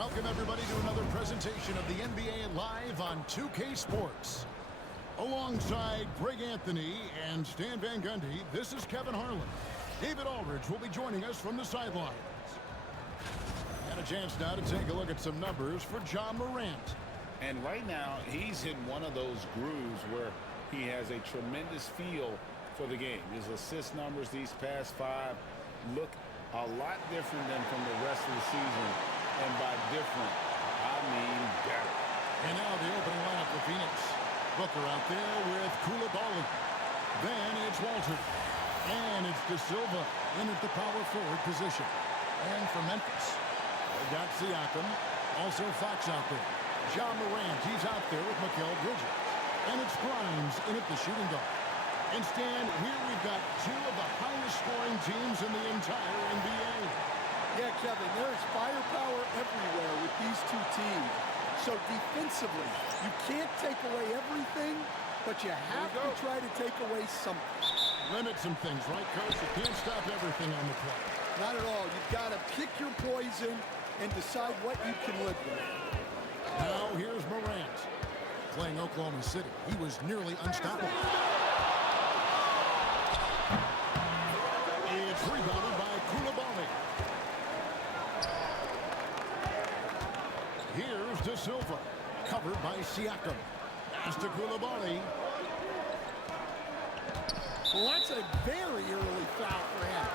Welcome, everybody, to another presentation of the NBA Live on 2K Sports. Alongside Greg Anthony and Stan Van Gundy, this is Kevin Harlan. David Aldridge will be joining us from the sidelines. Got a chance now to take a look at some numbers for Ja Morant. And right now, he's in one of those grooves where he has a tremendous feel for the game. His assist numbers these past 5 look a lot different than from the rest of the season. And by different, I mean better. And now the opening lineup for Phoenix. Booker out there with Koulibaly. Then it's Walter. And it's De Silva in at the power forward position. And for Memphis, they've got Siakam. Also Fox out there. Ja Morant, he's out there with Mikal Bridges. And it's Grimes in at the shooting guard. And Stan, here we've got 2 of the highest scoring teams in the entire NBA. Yeah, Kevin, there's firepower everywhere with these 2 teams. So defensively, you can't take away everything, but you have to try to take away something. Limit some things, right, Coach? You can't stop everything on the play. Not at all. You've got to pick your poison and decide what you can live with. Now here's Morant. Playing Oklahoma City, he was nearly unstoppable. It's rebounded by Koulibaly. Here's De Silva, covered by Siakam. Pass to Koulibaly. Well, that's a very early foul for him.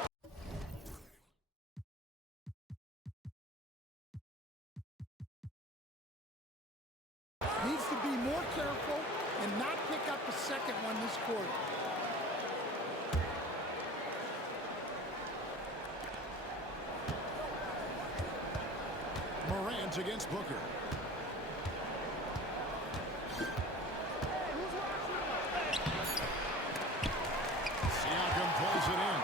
Needs to be more careful and not pick up a second one this quarter. Morant against Booker. Siakam pulls it in.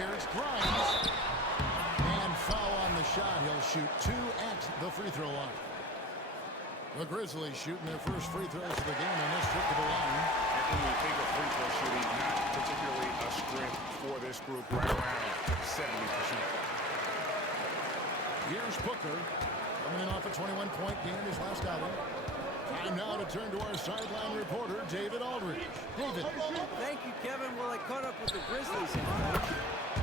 Here's Grimes. And foul on the shot. He'll shoot 2 at the free throw line. The Grizzlies shooting their first free throws of the game on this trip to the line. And when we think of free throw shooting, not particularly a strength for this group, right around 70%. Here's Booker, coming in off a 21-point game in his last outing. Time now to turn to our sideline reporter, David Aldridge. David. Thank you, Kevin. Well, I caught up with the Grizzlies head coach.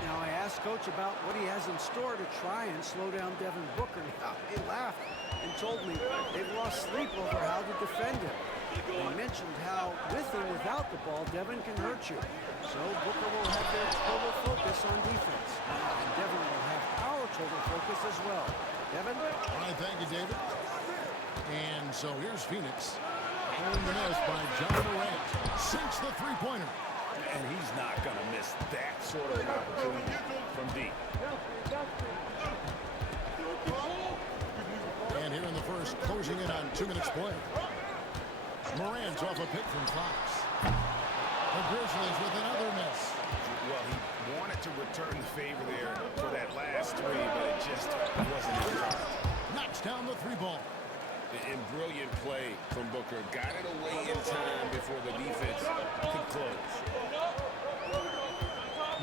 Now, I asked Coach about what he has in store to try and slow down Devin Booker. Now, he laughed and told me they've lost sleep over how to defend him. He mentioned how, with or without the ball, Devin can hurt you. So Booker will have their total focus on defense. And Devin will have our total focus as well. Devin? All right, thank you, David. And so here's Phoenix. Following the miss by Ja Morant. Sinks the three-pointer. And he's not going to miss that sort of opportunity from deep. And here in the first, closing in on 2 minutes play. Morant off a pick from Fox. The Grizzlies with another miss. Well, he wanted to return the favor there for that last 3, but it just wasn't his time. Knocks down the 3-ball. And brilliant play from Booker. Got it away in time before the defense could close.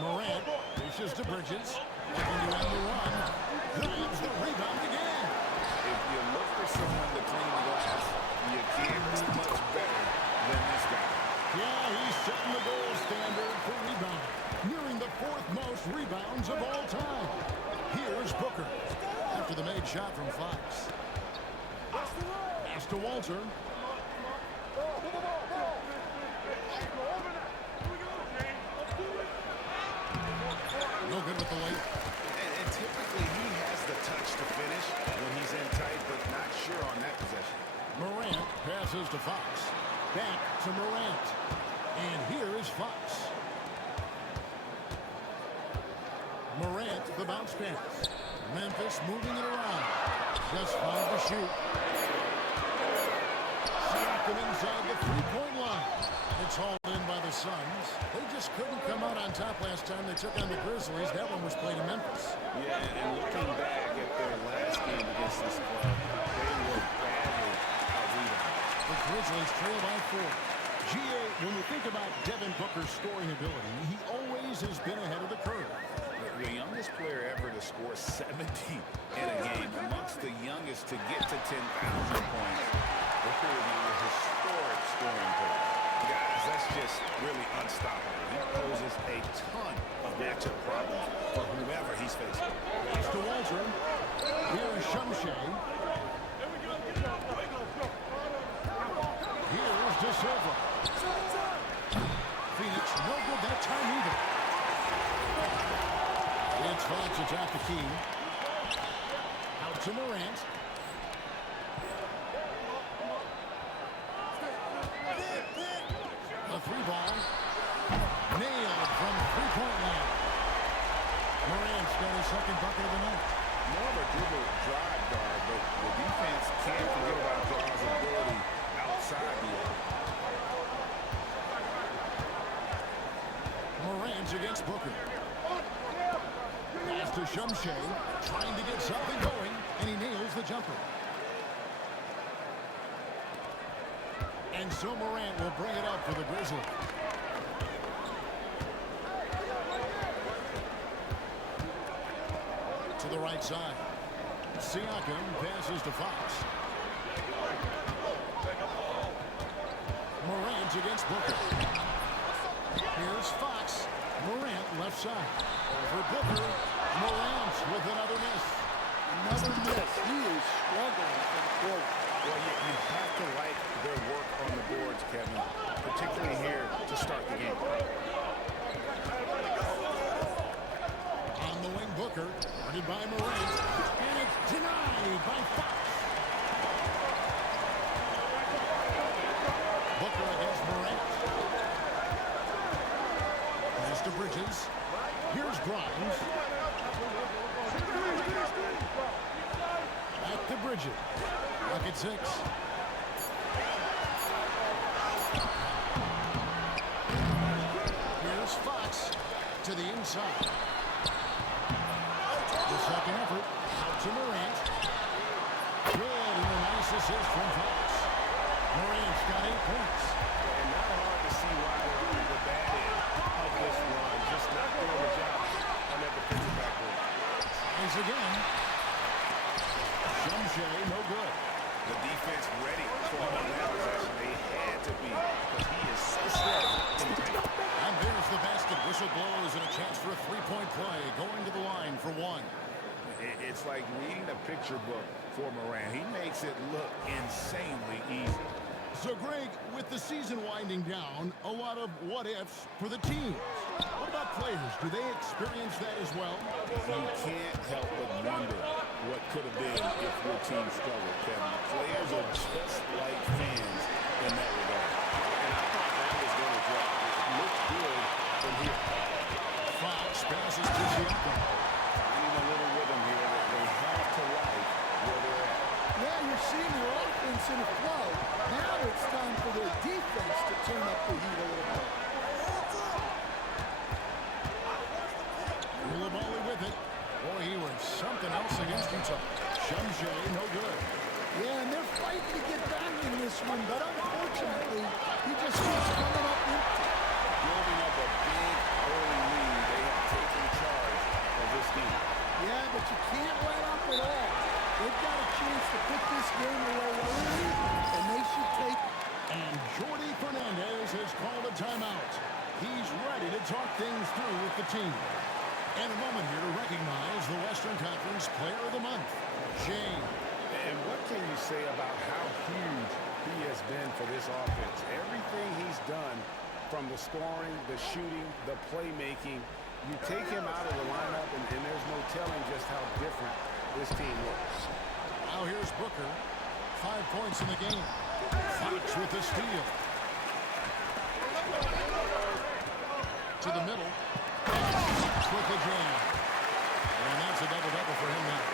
Morant dishes to Bridges. Looking to end the run. Grabs the rebound again. If you look for someone to clean the glass, you can't do much better than this guy. Yeah, he's setting the gold standard for rebounding. Nearing the 4th most rebounds of all time. Here's Booker. After the made shot from Fox. Pass to Walter. No good with the late. And typically he has the touch to finish when he's in tight, but not sure on that possession. Morant passes to Fox. Back to Morant. And here is Fox. Morant, the bounce pass. Memphis moving it around. Just 5 to shoot. Siakam inside the 3-point line. It's hauled in by the Suns. They just couldn't come out on top last time they took on the Grizzlies. That one was played in Memphis. Yeah, and looking back at their last game against this club, they were badly out-rebounded. The Grizzlies trail by 4. When you think about Devin Booker's scoring ability, he always has been ahead of the curve. the youngest player ever to score 70 in a game, amongst the youngest to get to 10,000 points. Booker will be a historic scoring player. Guys, that's just really unstoppable. He poses a ton of matchup problems for whoever he's facing. Pass to Walter. Here's Shumshay. Here's De Silva. Phoenix, no good that time either. It's Fox atop the key. Out to Morant. A three ball. Nailed from three-point line. Morant's got his second bucket of the night. More of a dribble drive guard, but the defense can't forget about Jaw's ability outside the arc. Morant against Booker. Pass to Shumshay, trying to get something going, and he nails the jumper. And so Morant will bring it up for the Grizzlies. To the right side. Siakam passes to Fox. Morant against Booker. Here's Fox. Morant left side. Over Booker. Morant with another miss. Another miss. He is struggling from the court. Well, you have to like their work on the boards, Kevin, particularly here to start the game. On the wing, Booker. Guarded by Morant. And it's denied by Fox. Booker against Morant. Pass to Bridges. Here's Grimes. Back to Bridges. Look at 6. Here's Fox to the inside. The second effort out to Morant. Good, and a nice assist from Fox. Morant's got 8 points. And not hard to see why they're on the bad end of this run. Just not doing the job on that defensive backboard. Nice again. Shumshay, no good. The defense ready for him on that possession. They had to be, because he is so slow in the paint. And there's the basket. Whistle blows and a chance for a three-point play. Going to the line for one. It's like reading a picture book for Morant. He makes it look insanely easy. So, Greg, with the season winding down, a lot of what-ifs for the teams. What about players? Do they experience that as well? You can't help but wonder what could have been if your team struggled, Kevin. Players are just like fans in that regard. And I thought that was going to drop. It looked good from here. Fox passes to Siakam. Finding a little rhythm here that they have to like where they're at. Yeah, you're seeing their offense in a flow. Now it's time for their defense to turn up the heat a little bit. Coulibaly with it. Boy, he was something else against Utah. Shumshay, no good. Yeah, and they're fighting to get back in this one, but unfortunately, he just keeps coming up empty. Building up a big early lead, they have taken charge of this game. Yeah, but you can't let up at all. They've got a chance to put this game away early, and they should take it. And Jordi Fernandez has called a timeout. He's ready to talk things through with the team. And a moment here to recognize the Western Conference Player of the Month, Shane. And what can you say about how huge he has been for this offense? Everything he's done, from the scoring, the shooting, the playmaking, you take him out of the lineup, and there's no telling just how different this team looks. Now here's Booker. 5 points in the game. Fox with the steal. To the middle. Fox with the jam. And that's a double-double for him now.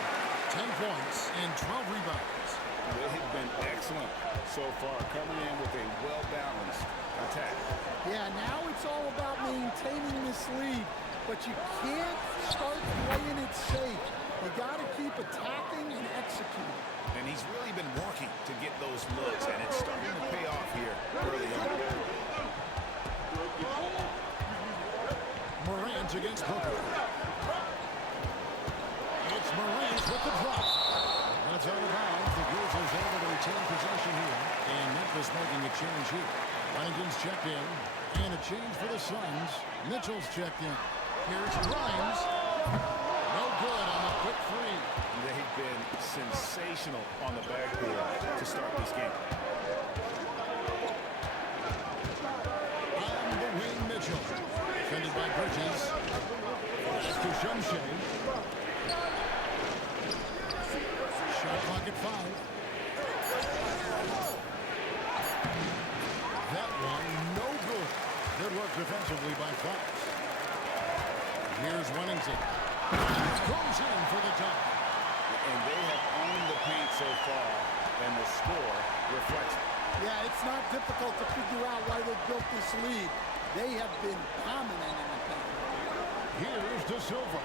10 points and 12 rebounds. They have been excellent so far, coming in with a well-balanced attack. Yeah, now it's all about maintaining this lead, but you can't start playing it safe. You got to keep attacking and executing. And he's really been working to get those looks, and it's starting to pay off here early on. Morant against Booker. with the drop. That's out of bounds. The Grizzlies able to retain possession here. And Memphis making a change here. Langdon's checked in. And a change for the Suns. Mitchell's checked in. Here's Grimes. No good on the quick three. They've been sensational on the backboard to start this game. On the wing, Mitchell. Defended by Bridges. To Shumshay. Shot clock at 5. That one, no good. Good work defensively by Fox. Here's Wennington. Goes in for the top. And they have owned the paint so far, and the score reflects it. Yeah, it's not difficult to figure out why they built this lead. They have been dominant in the paint. Here's De Silva.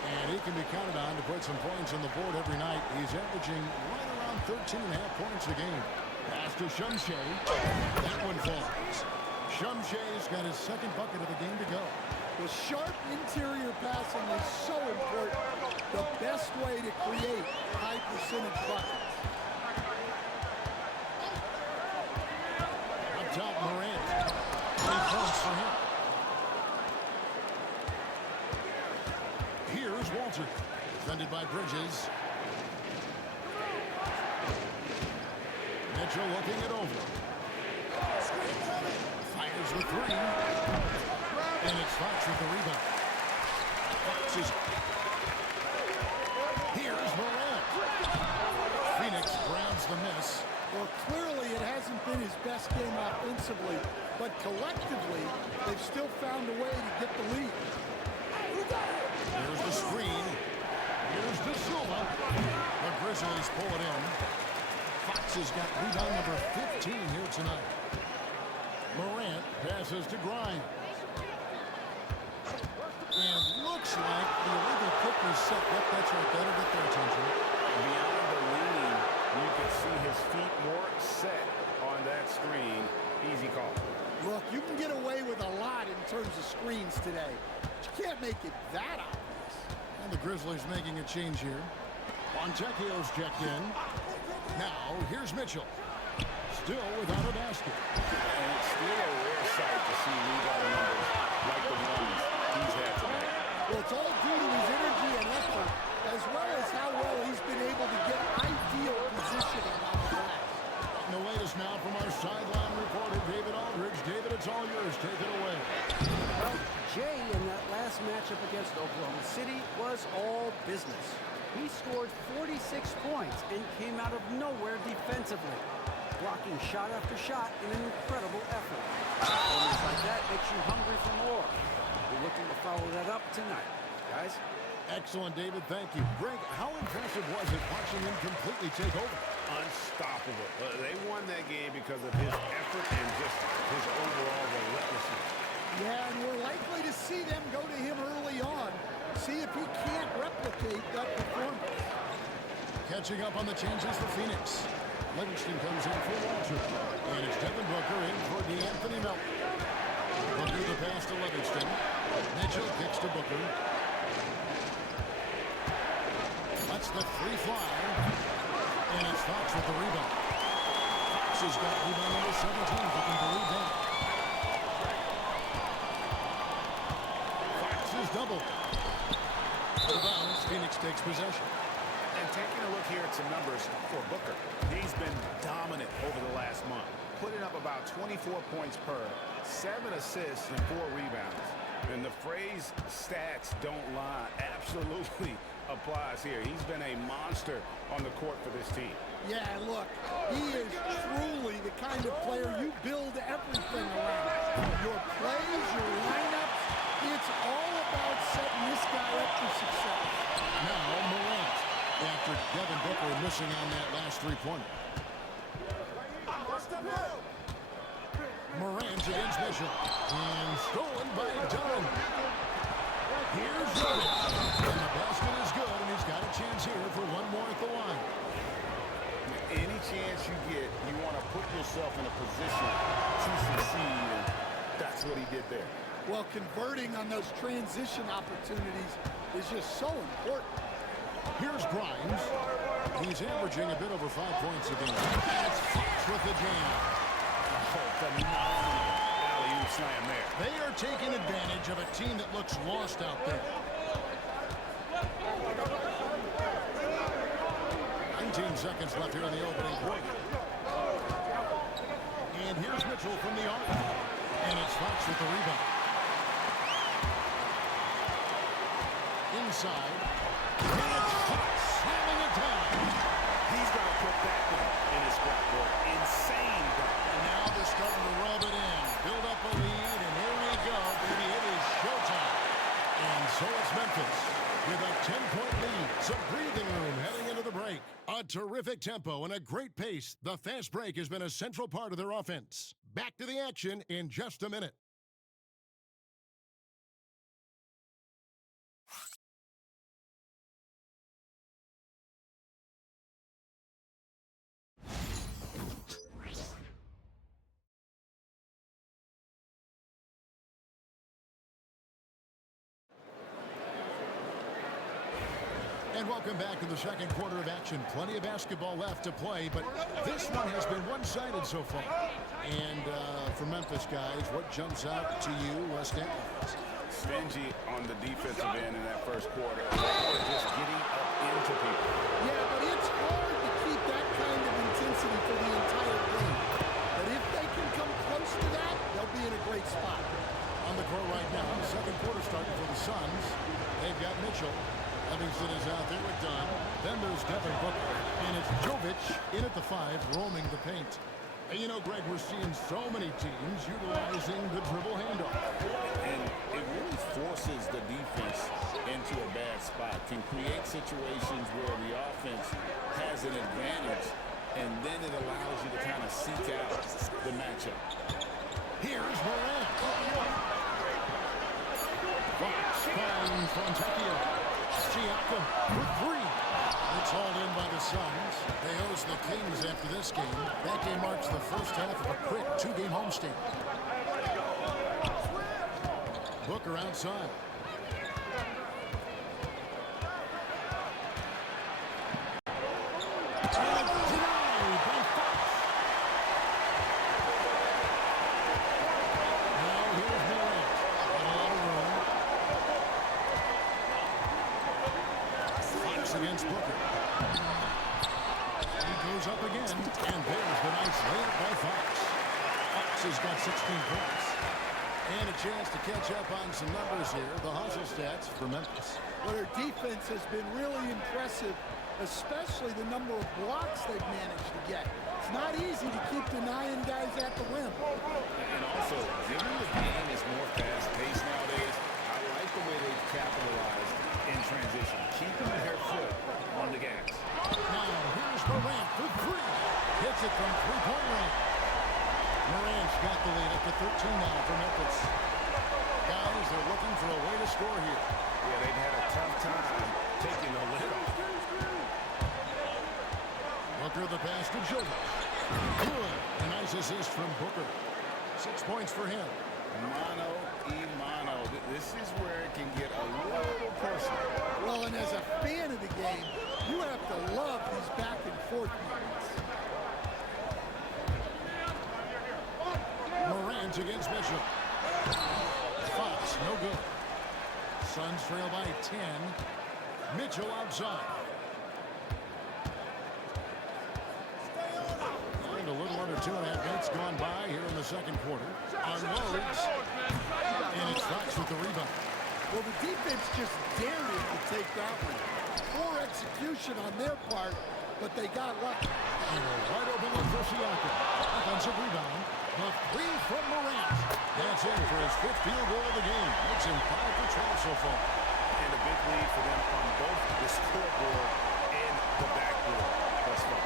And he can be counted on to put some points on the board every night. He's averaging right around 13.5 points a game. Pass to Shumshay. That one falls. Shumshay's got his second bucket of the game to go. The sharp interior passing is so important. The best way to create high percentage buckets. Up top, Morant. 20 points for him. Here's Walter. Defended by Bridges. Mitchell looking it over. Fires with 3. And it's Fox with the rebound. Fox is... Here's Morant. Phoenix grabs the miss. Well, clearly it hasn't been his best game offensively, but collectively, they've still found a way to get the lead. Here's the screen. Here's De Silva. The Grizzlies pull it in. Fox has got rebound number 15 here tonight. Morant passes to Grimes. And looks like the illegal kick was set. Yep, that's right. That'll get their attention. Beyond the lean, you can see his feet more set on that screen. Easy call. Look, you can get away with a lot in terms of screens today. But you can't make it that obvious. And the Grizzlies making a change here. Fontecchio's checked in. Now, here's Mitchell. Still without a basket. And it's still a rare sight to see rebound numbers like the ones he's had tonight. Well, it's all due to his energy and effort, as well as how well he's been able to get ideal positioning on the glass. And the latest now from our sideline reporter, David Aldridge. David, it's all yours. Take it away. Well, Jay in that last matchup against Oklahoma City was all business. He scored 46 points and came out of nowhere defensively, blocking shot after shot in an incredible effort. Performance like that makes you hungry for more. We're looking to follow that up tonight, guys. Excellent, David. Thank you. Greg, how impressive was it watching him completely take over? Unstoppable. They won that game because of his effort and just his overall relentlessness. Yeah, and we're likely to see them go to him early on. See if he can't replicate that performance. Catching up on the changes for Phoenix. Livingston comes in for Walter. And it's Devin Booker in for DeAnthony Melton. Booker the pass to Livingston. Mitchell kicks to Booker. That's the free fly. And it's Fox with the rebound. Fox has got rebound number 17, if you can believe that. Fox is doubled. Out of bounds, Phoenix takes possession. And taking a look here at some numbers for Booker, he's been dominant over the last month, putting up about 24 points per, 7 assists and 4 rebounds. And the phrase stats don't lie absolutely applies here. He's been a monster on the court for this team. Yeah, look, he is truly the kind of player you build everything around. Your plays, your lineups, it's all about setting this guy up for success. Now Morant, after Devin Booker missing on that last three-pointer. Morant against Mitchell. And stolen by Dunn. Here's Jones. And the basket is good, and he's got a chance here for one more at the line. Any chance you get, you want to put yourself in a position to succeed, and that's what he did there. Well, converting on those transition opportunities is just so important. Here's Grimes. He's averaging a bit over 5 points a game. And it's Fox with the jam. Oh, phenomenal alley-oop slam there. They are taking advantage of a team that looks lost out there. 19 seconds left here in the opening quarter. And here's Mitchell from the arc. And it's Fox with the rebound. Inside. And it's Fox slamming it down. He's going to put that one in his scrapbook. Insane dunk. And now they're starting to rub it in. Build up a lead, and here we go, baby. It is showtime. And so it's Memphis with a 10-point lead. Some breathing room heading into the break. A terrific tempo and a great pace. The fast break has been a central part of their offense. Back to the action in just a minute. And welcome back to the second quarter of action. Plenty of basketball left to play, but this one has been one-sided so far. And for Memphis, guys, what jumps out to you, stat-wise? Stingy on the defensive end in that first quarter. Just getting up into people. Yeah, but it's hard to keep that kind of intensity for the entire game. But if they can come close to that, they'll be in a great spot. On the court right now, second quarter starting for the Suns. They've got Mitchell. Livingston is out there with Dunn. Then there's Devin Booker. And it's Jovic in at the 5, roaming the paint. And you know, Greg, we're seeing so many teams utilizing the dribble handoff. And it really forces the defense into a bad spot. Can create situations where the offense has an advantage, and then it allows you to kind of seek out the matchup. Here's Morant. Fox finds Fontecchio. Siakam for 3. It's hauled in by the Suns. They host the Kings after this game. That game marks the first half of a quick 2-game homestand. Booker outside. Denied by Fox. Now here's Morant. Got a lot of room. Fox against Booker. He goes up again, and there's the nice layup by Fox. Fox has got 16 points. And a chance to catch up on some numbers here. The hustle stats for Memphis. Well, their defense has been really impressive, especially the number of blocks they've managed to get. It's not easy to keep denying guys at the rim. And also, given the game is more fast-paced nowadays, I like the way they've capitalized in transition, keeping their foot on the gas. Now, here's Morant for 3. Hits it from three-point range. Morant's got the lead up to 13 now for Memphis. Guys, they're looking for a way to score here. Yeah, they've had a tough time taking the lid off. Booker the pass to Jovic. Good. A nice assist from Booker. 6 points for him. Mano y mano. This is where it can get a little personal. Well, and as a fan of the game, you have to love these back-and-forth moments. Morant against Mitchell. Fox, no good. Suns trail by 10. Mitchell outside. And a little under 2.5 minutes gone by here in the second quarter. Unloads. And it's Fox with the rebound. Well, the defense just dared him to take that one. Poor execution on their part, but they got lucky. And a wide open look for Siakam. Offensive rebound. The 3 from Morant. That's in for his 5th field goal of the game. Makes him 5 for 12 so far. And a big lead for them on both the scoreboard and the backboard thus far.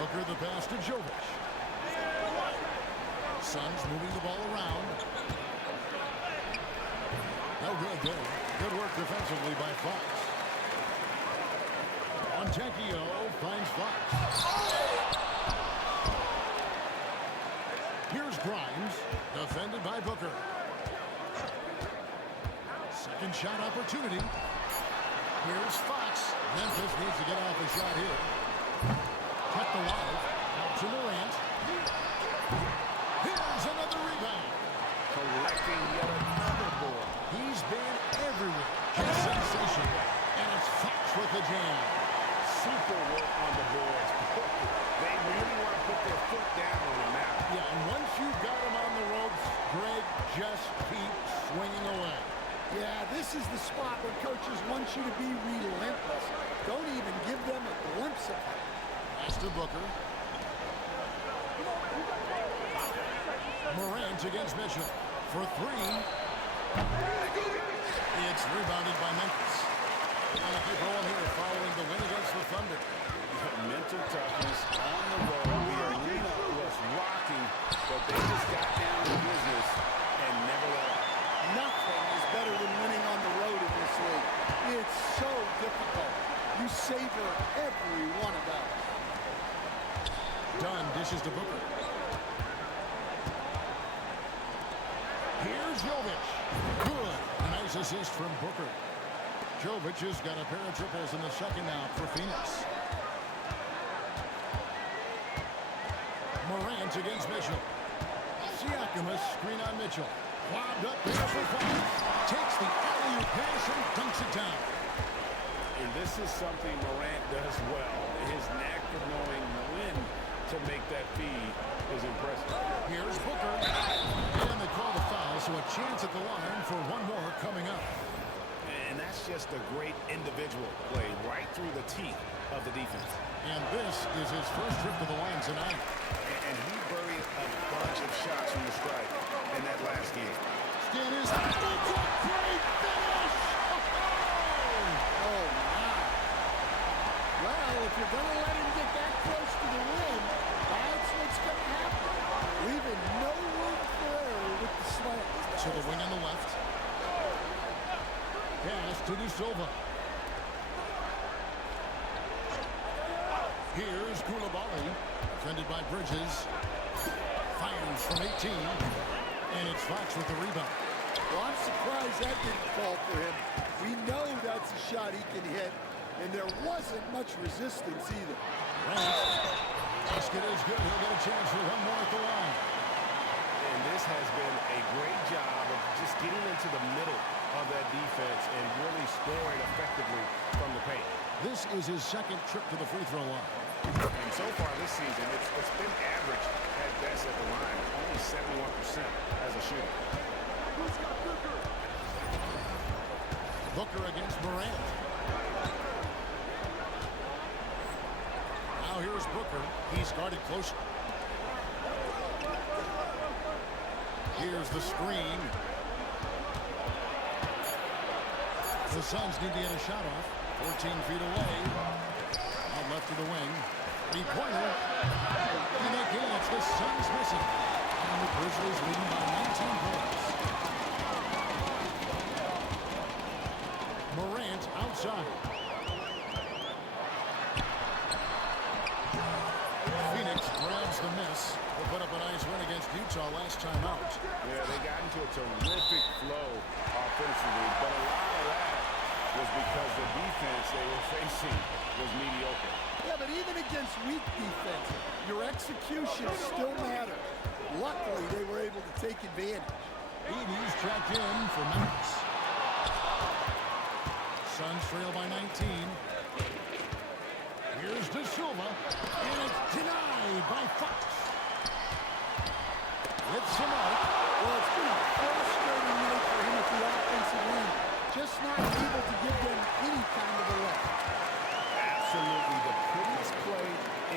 Booker the pass to Jovic. Suns moving the ball around. No good there. Good work defensively by Fox. Fontecchio finds Fox. Here's Grimes, defended by Booker. second shot opportunity. Here's Fox. Memphis needs to get off a shot here. Kept alive. Out to Morant. Here's another rebound. Collecting yet another board. He's been everywhere. Just sensational. And it's Fox with the jam. Super work on the boards. They really want to put their foot down on the map. Yeah, and once you've got him on the ropes, Greg, just keep swinging away. Yeah, this is the spot where coaches want you to be relentless. Don't even give them a glimpse of it. Pass to Booker. Morant against Mitchell for three. It's rebounded by Memphis. And a keep rolling here following the win against the Thunder. Mental toughness on the road. The arena was rocking, but they just got down to business and never let up. Nothing is better than winning on the road in this league. It's so difficult. You savor every one of those. Dunn dishes to Booker. Here's Jovic. Good. A nice assist from Booker. Jovic has got a pair of triples in the second now for Phoenix. Morant against Mitchell. Siakam screen on Mitchell. Lobbed up there for Fox. Takes the alley-oop pass and dunks it down. And this is something Morant does well. His knack for knowing when to make that feed is impressive. Here's Booker. And they call the foul, so a chance at the line for one more coming up. And that's just a great individual play right through the teeth of the defense. And this is his first trip to the line tonight. And he buried a bunch of shots from the strike in that last game. Skin is up. It's a great finish! Oh, my. Well, if you're going to let him get that close to the rim, that's what's going to happen. Leaving no room for error with the slam. To the wing on the left. Pass to De Silva. Here's Koulibaly, defended by Bridges. Fires from 18. And it's Fox with the rebound. Well, I'm surprised that didn't fall for him. We know that's a shot he can hit, and there wasn't much resistance either. Grant. Basket is good. He'll get a chance for one more at the line. And this has been a great job of just getting into the middle of that defense and really scoring effectively from the paint. This is his second trip to the free throw line. And so far this season, it's been average at best at the line. Only 71% as a shooter. Booker against Morant. Now here's Booker. He's guarded close. Here's the screen. The Suns need to get a shot off. 14 feet away. Out left to the wing. Three-pointer. And again, it's the Suns missing. And the Grizzlies leading by 19 points. Morant outside. Phoenix grabs the miss. They put up a nice win against Utah last time out. Yeah, they got into a terrific flow offensively, but a lot of that was because the defense they were facing was mediocre. Yeah, but even against weak defense, your execution still matters. Luckily, they were able to take advantage. Edey's checked in for Memphis. Suns trail by 19. Here's De Silva, and it's denied by Fox. It's Samart. Well, it's been a frustrating night for him at the offensive end. Just not able to give them any kind of a lift. Absolutely the prettiest play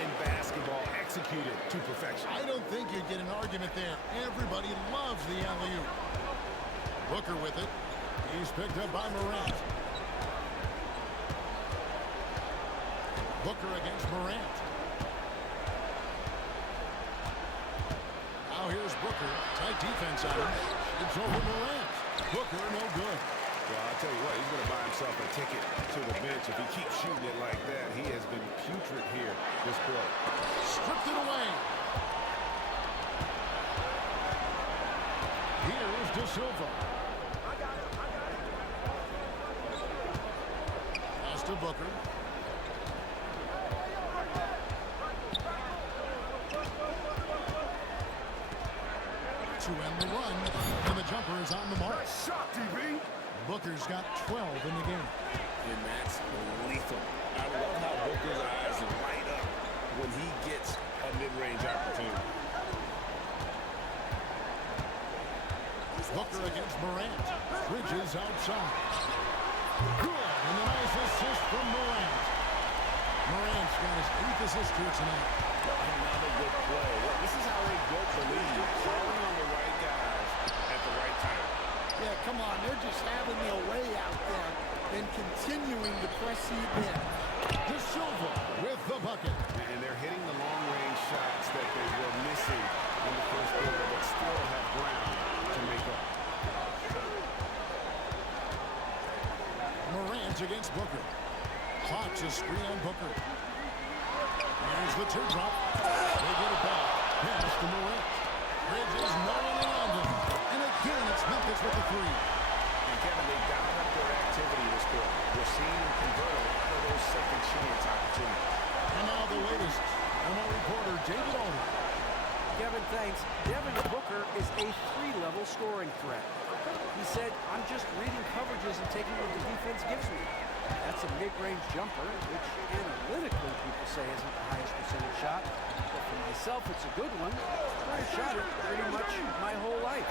in basketball, executed to perfection. I don't think you'd get an argument there. Everybody loves the alley-oop. Booker with it. He's picked up by Morant. Booker against Morant. Now here's Booker. Tight defense on him. It's over Morant. Booker, no good. Well, I'll tell you what, he's going to buy himself a ticket to the bench. If he keeps shooting it like that, he has been putrid here this quarter. Stripped it away. Here's De Silva. to Booker. To end the run, and the jumper is on the mark. Shot, DB. Booker's got 12 in the game. And that's lethal. I love how Booker's eyes light up when he gets a mid-range opportunity. Booker against Morant. Bridges outside. Good, and a nice assist from Morant. Morant's got his 8th assist here tonight. Another good play. Well, this is how they built the lead. Calling on the right guys at the right time. Yeah, come on. They're just having their way out there and continuing to press the advantage. De Silva with the bucket. And they're hitting the long-range shots that they were missing in the first quarter, but still have ground to make up. Morant against Booker. Hawks a screen on Booker. Here's the teardrop. They get it back. Pass to Morant. Bridges no one around him. And again, it's Memphis with the three. And Kevin, they dialed up their activity this quarter. We're seeing them convert a lot of those second chance opportunities. And now the latest from our reporter, David Alden. Kevin, thanks. Devin Booker is a 3-level scoring threat. He said, I'm just reading coverages and taking what the defense gives me. That's a mid-range jumper, which analytically people say isn't the highest percentage shot. But for myself, it's a good one. I've shot it pretty much my whole life.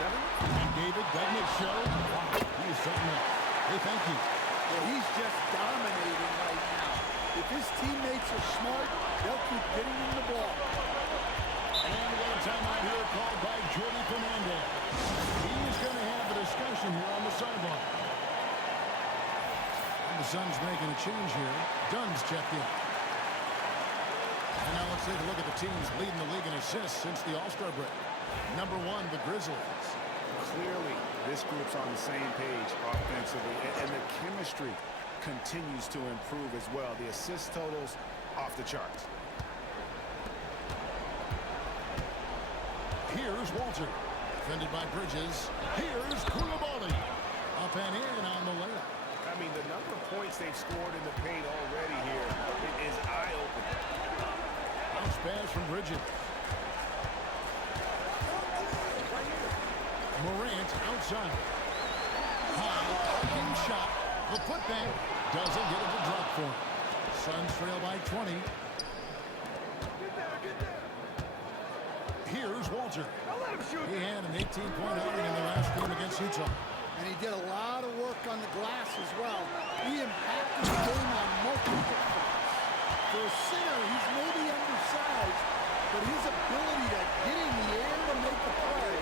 Kevin? And David, doesn't it show? Wow, he is something else. Hey, thank you. Well, he's just dominating right now. If his teammates are smart, they'll keep getting him the ball. And we got a timeout here called by Jordy Fernandez. He's going to have a discussion here on the sideline. And the Suns making a change here. Dunn's checked in. And now let's take a look at the teams leading the league in assists since the All-Star break. Number 1, the Grizzlies. Clearly, this group's on the same page offensively, and the chemistry continues to improve as well. The assist totals off the charts. Here's Walter. Defended by Bridges. Here's Koulibaly. Up and in on the layup. I mean, the number of points they've scored in the paint already here is eye-opening. Bounce pass from Bridges. Morant outside. High, arcing shot. The putback doesn't get it to drop for him. Suns trail by 20. Here's Walter. He had an 18-point outing in the last game against Utah. And he did a lot of work on the glass as well. He impacted the game on multiple fronts. For a center, he's maybe undersized, but his ability to get in the air to make the play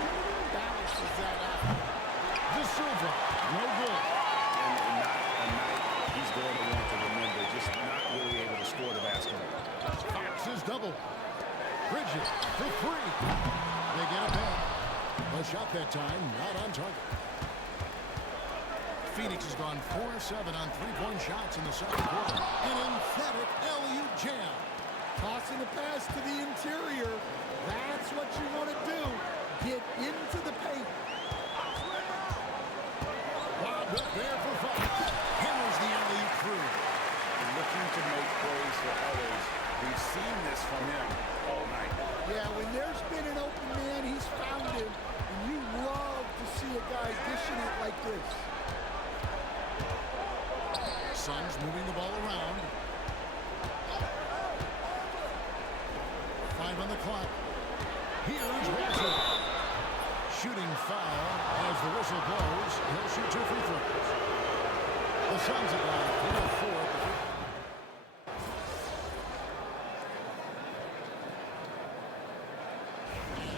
balances that out. De Silva, no good. And not a night he's going to want to remember, just not really able to score the basketball. Fox is double. Bridges for 3. They get it back. The shot that time, not on target. Phoenix has gone 4-7 on three-point shots in the second quarter. An emphatic LU jam. Tossing a pass to the interior. That's what you want to do. Get into the paint. Lobbed up there for Fox. Hammers the LU through. Looking to make plays for others. We've seen this from him all night. Yeah, when there's been an open man, he's found him. And you love to see a guy dishing it like this. Suns moving the ball around. 5 on the clock. Here's Walter. Shooting foul as the whistle blows. He'll shoot 2 free throws. The Suns have gone 4-4 at the free.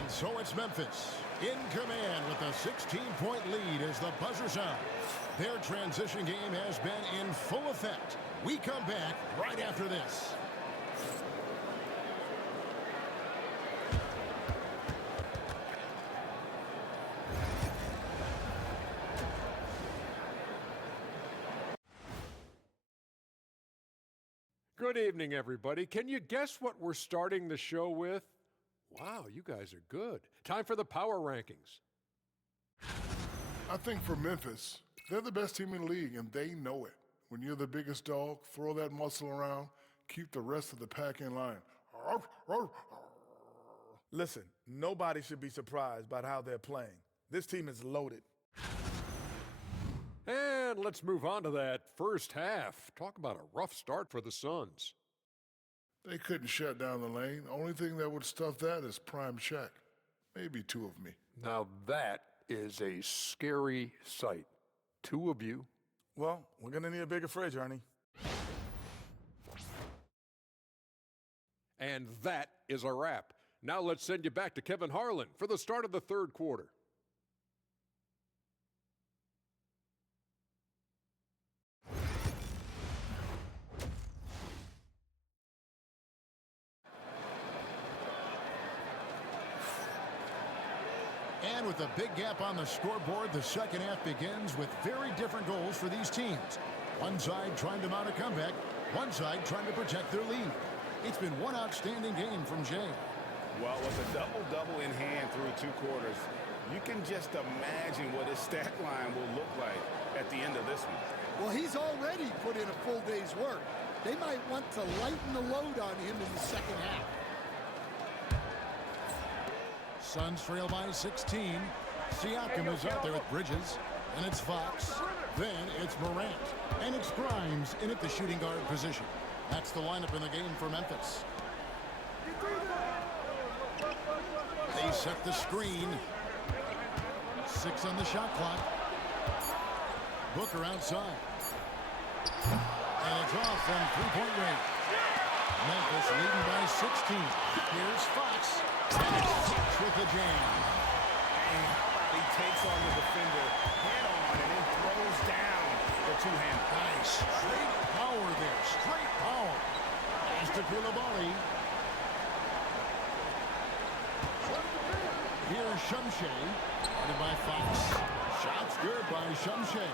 And so it's Memphis in command with a 16-point lead as the buzzer sounds. Their transition game has been in full effect. We come back right after this. Good evening, everybody. Can you guess what we're starting the show with? Wow, you guys are good. Time for the power rankings. I think for Memphis, they're the best team in the league, and they know it. When you're the biggest dog, throw that muscle around, keep the rest of the pack in line. Listen, nobody should be surprised by how they're playing. This team is loaded. And let's move on to that first half. Talk about a rough start for the Suns. They couldn't shut down the lane. Only thing that would stuff that is prime Shaq. Maybe two of me. Now that is a scary sight. Two of you. Well, we're going to need a bigger fridge, Ernie. And that is a wrap. Now let's send you back to Kevin Harlan for the start of the third quarter. And with a big gap on the scoreboard, the second half begins with very different goals for these teams. One side trying to mount a comeback, one side trying to protect their lead. It's been one outstanding game from Jay. Well, with a double-double in hand through 2 quarters, you can just imagine what his stat line will look like at the end of this one. Well, he's already put in a full day's work. They might want to lighten the load on him in the second half. Suns trail by 16. Siakam is out there with Bridges. And it's Fox. Then it's Morant. And it's Grimes in at the shooting guard position. That's the lineup in the game for Memphis. They set the screen. 6 on the shot clock. Booker outside. And it's off from three-point range. Memphis leading by 16. Here's Fox. And it's Fox with the jam. And how about he takes on the defender head on and then throws down the two-hand. Nice. Straight power there. Straight power. Pass to Koulibaly. Here's Shumshay. Guarded by Fox. Shots good by Shumshay.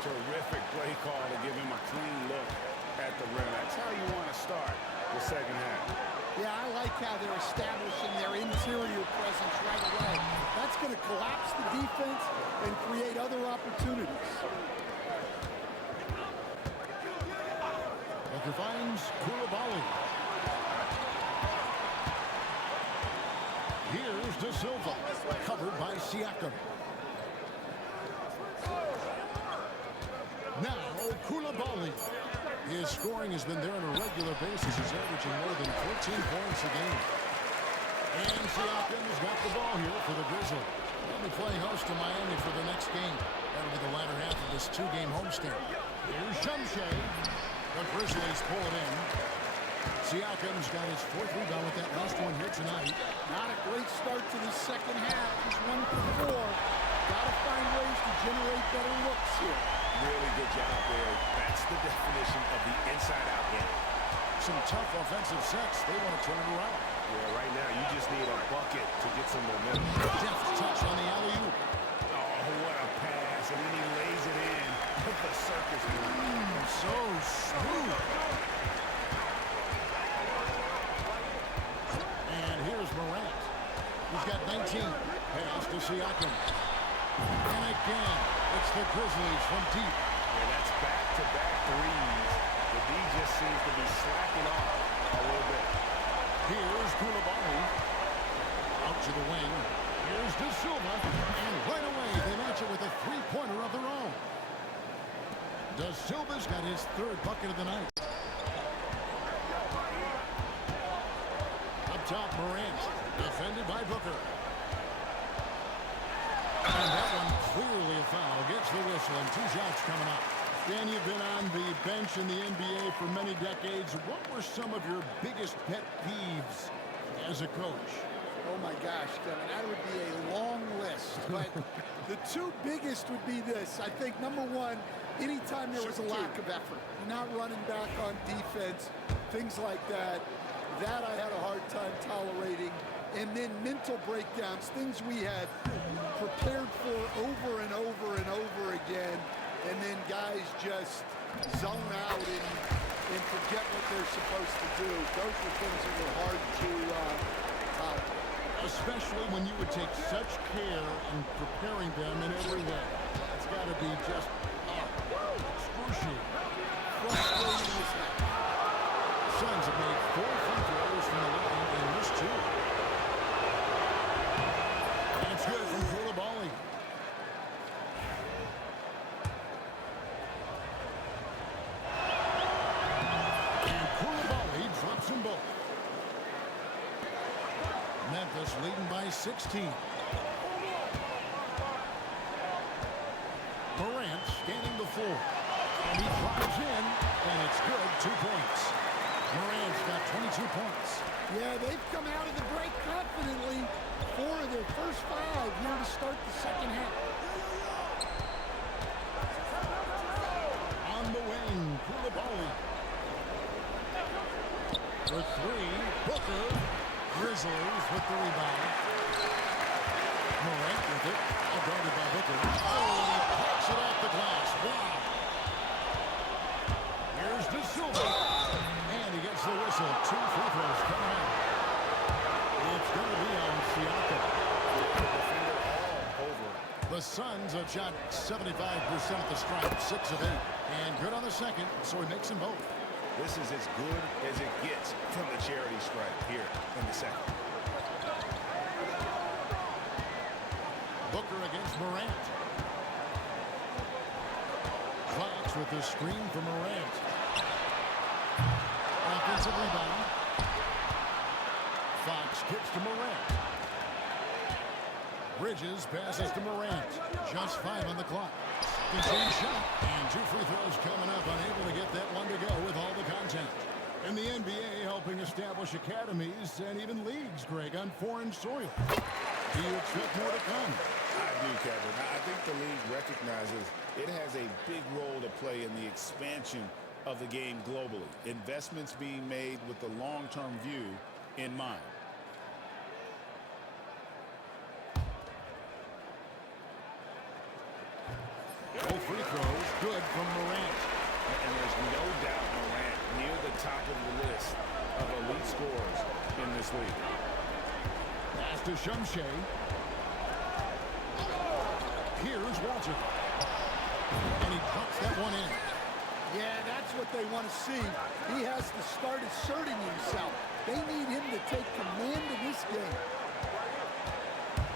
Terrific play call to give him a clean look at the rim. That's how you want to start the second half. Yeah, I like how they're establishing their interior presence right away. That's going to collapse the defense and create other opportunities. Booker finds Koulibaly. Here's De Silva, covered by Siakam. Now, Koulibaly. His scoring has been there on a regular basis. He's averaging more than 14 points a game. And Siakam's got the ball here for the Grizzlies. They'll be playing host to Miami for the next game. That'll be the latter half of this 2-game homestand. Here's Shumshay. The Grizzlies pull it in. Siakam's got his 4th rebound with that last one here tonight. Not a great start to the second half. He's 1 for 4. Got to find ways to generate better looks here. Really good job there. That's the definition of the inside-out game. Some tough offensive sets. They want to turn it around. Yeah, right now you just need a bucket to get some momentum. Deft touch on the alley-oop. Oh, what a pass. And then he lays it in with the circus move. So smooth. And here's Morant. He's got 19. Pass to Siakam. And again, it's the Grizzlies from deep. Yeah, that's back-to-back threes. The D just seems to be slacking off a little bit. Here's Koulibaly. Out to the wing. Here's De Silva. And right away, they match it with a three-pointer of their own. De Silva's got his 3rd bucket of the night. Up top, Morant. Defended by Booker. And that one clearly a foul. Gets the whistle and 2 shots coming up. Dan, you've been on the bench in the NBA for many decades. What were some of your biggest pet peeves as a coach? Oh, my gosh, Kevin, that would be a long list. But the 2 biggest would be this. I think, number 1, anytime there was a lack of effort. You're not running back on defense, things like that. That I had a hard time tolerating. And then mental breakdowns, things we had prepared for over and over and over again. And then guys just zone out and forget what they're supposed to do. Those were things that were hard to tolerate. Especially when you would take such care in preparing them in every way. It's got to be just excruciating. both. Memphis leading by 16. Morant scanning the floor. And he drives in, and it's good. 2 points. Morant's got 22 points. Yeah, they've come out of the break confidently. 4 of their first 5 here to start the second half. On the wing, Koulibaly. For 3, Booker. Grizzlies with the rebound. Morant with it. Guarded by Booker. Oh, and he picks it off the glass. Wow. Here's De Silva. And he gets the whistle. 2 free throws coming out. It's going to be on Siakam. Defender all over. The Suns have shot 75% at the stripe, 6 of 8. And good on the second, so he makes them both. This is as good as it gets from the charity stripe here in the second. Booker against Morant. Fox with the screen for Morant. Offensive rebound. Fox kicks to Morant. Bridges passes to Morant. Just 5 on the clock. Second shot. And 2 free throws coming up. Unable to get that one to go with all the contact. And the NBA helping establish academies and even leagues, Greg, on foreign soil. Do you expect more to come? I do, Kevin. I think the league recognizes it has a big role to play in the expansion of the game globally. Investments being made with the long-term view in mind. Both free throws good from Morant. And there's no doubt Morant near the top of the list of elite scorers in this league. Pass to Shumshay. Here's Walter. And he drops that one in. Yeah, that's what they want to see. He has to start asserting himself. They need him to take command of this game.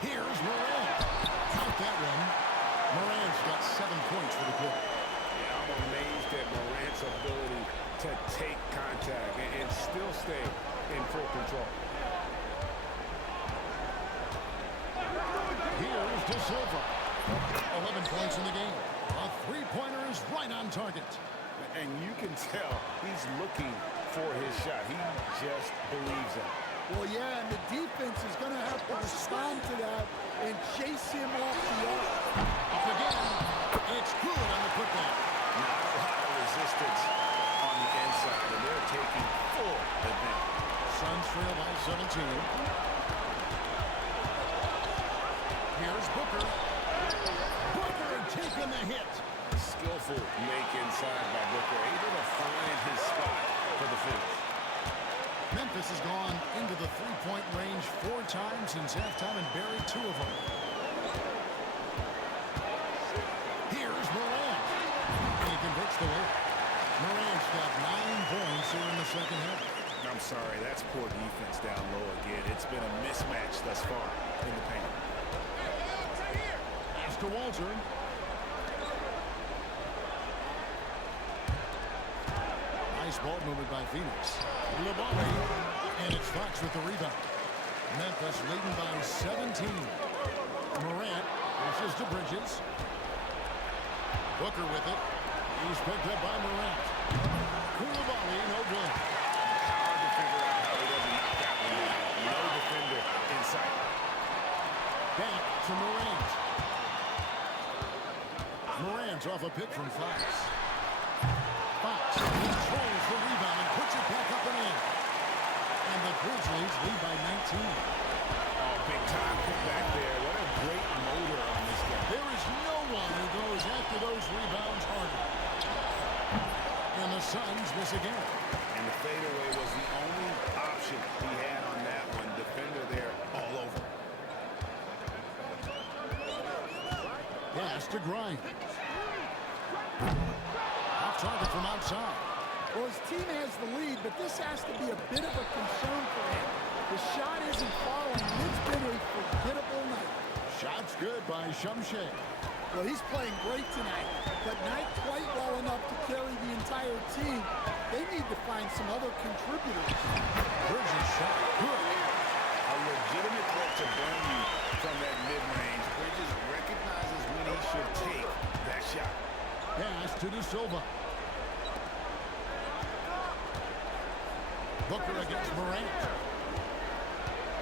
Here's Morant. Count that one. Morant's got 7 points for the quarter. Yeah, I'm amazed at Morant's ability to take contact and still stay in full control. Here's De Silva. 11 points in the game. A 3-pointer is right on target. And you can tell he's looking for his shot. He just believes in it. Well, yeah, and the defense is going to have to respond to that and chase him off the arc. Up again. It's good on the putback. Not a lot of resistance on the inside, and they're taking full advantage. Suns trail by 17. Here's Booker. Booker taking the hit. Skillful make inside by Booker, able to find his spot for the finish. Memphis has gone into the 3-point range 4 times since halftime and buried 2 of them. Here's Morant. And he converts the way. Morant's got 9 points here in the second half. I'm sorry, that's poor defense down low again. It's been a mismatch thus far in the paint. Pass to Walter. Nice ball movement by Phoenix. Koulibaly, and it's Fox with the rebound. Memphis leading by 17. Morant pushes to Bridges. Booker with it. He's picked up by Morant. Koulibaly, no good. Hard to figure out how he doesn't knock that one down. No defender in sight. Back to Morant. Morant off a pick from Fox. Fox controls the rebound and puts it back up and in. And the Grizzlies lead by 19. Oh, big time put back there. What a great motor on this guy. There is no one who goes after those rebounds harder. And the Suns miss again. And the fadeaway was the only option he had on that one. Defender there all over. Pass to Grimes. Off target from outside. Well, his team has the lead, but this has to be a bit of a concern for him. The shot isn't falling. It's been a forgettable night. Shot's good by Shumshay. Well, he's playing great tonight, but not quite well enough to carry the entire team. They need to find some other contributors. Bridges shot. Good. A legitimate threat to burn you from that mid-range. Bridges recognizes when he should take that shot. Pass to De Silva. Booker against Morant.